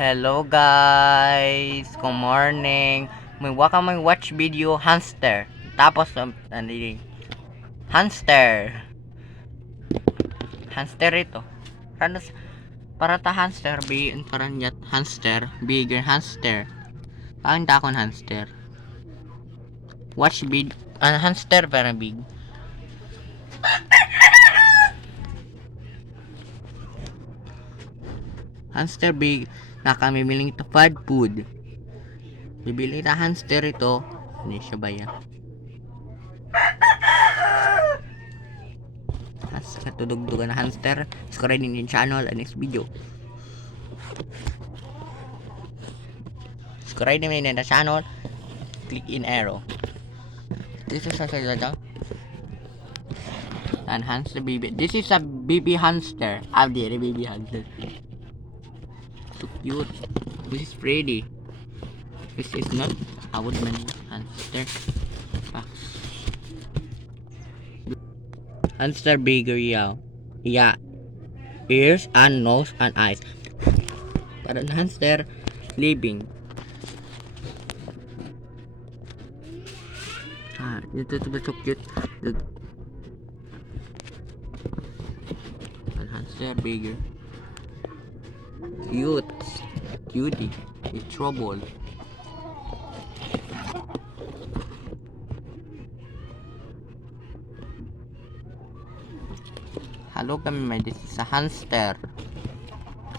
Hello guys, good morning. May watch video hamster. Tapos hamster. Hamster ito. Para ta hamster biin parang yat hamster, bigger hamster. Paano takon hamster? Watch video hamster para big. Hamster big na kami miling ito food. Bibili na hamster ito. Hindi siya ba yan? Katudugdugan na hamster. Subscribe din yung channel and next video. Subscribe din na channel. Click in arrow. This is a and hamster baby. This is a baby hamster. The baby hamster. So cute. This is Freddy. This is not a woodman hamster. Hamster bigger yeah. Ears and nose and eyes. Parang hamster living. Ito so cute. Hamster bigger. Cutie. It's trouble. Hello kami, this is a hamster.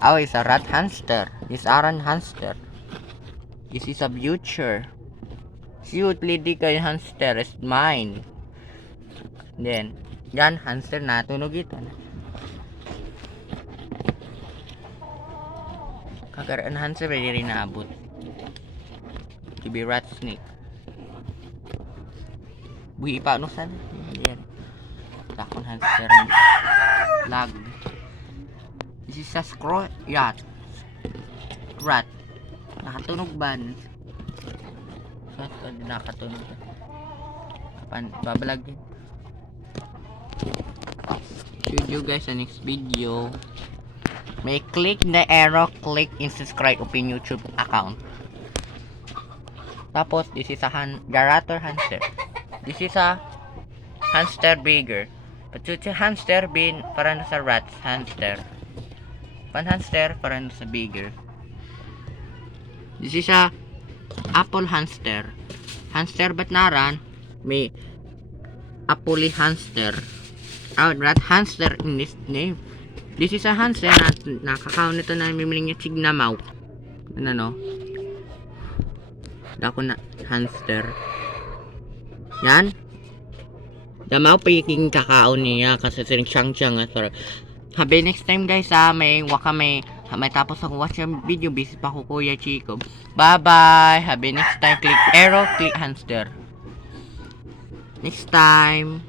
Oh, it's a rat hamster. This aran hamster. This is a future. Cute lady kay hamster is mine. Then, yan hamster na tunog ito. Kagaraan hamster pwede rin naabot. Kibi rat snake. Buhi pa ano sana? Yan. Takon hamster lag. This is a rat. Nakatunog ban. So, nakatunog. Babalag din. See you guys sa next video. May click the arrow, click in subscribe upin YouTube account. Tapos, this is a Garator hamster. This is a hamster bigger. But yung hamster bin para sa rat hamster. Pan hamster para sa bigger. This is a apple hamster. Hamster bat naran may apple hamster. Rat hamster in this name. This is a hamster na nakakaon nito na mimiling niya chignamaw. Ano? Dako na hamster. Yan. Damaw pa yung kakaon niya kasi siring siyang habi next time guys may tapos ako watch yung video busy pa ko Kuya Chico. Bye bye. Habi next time click arrow, click hamster. Next time.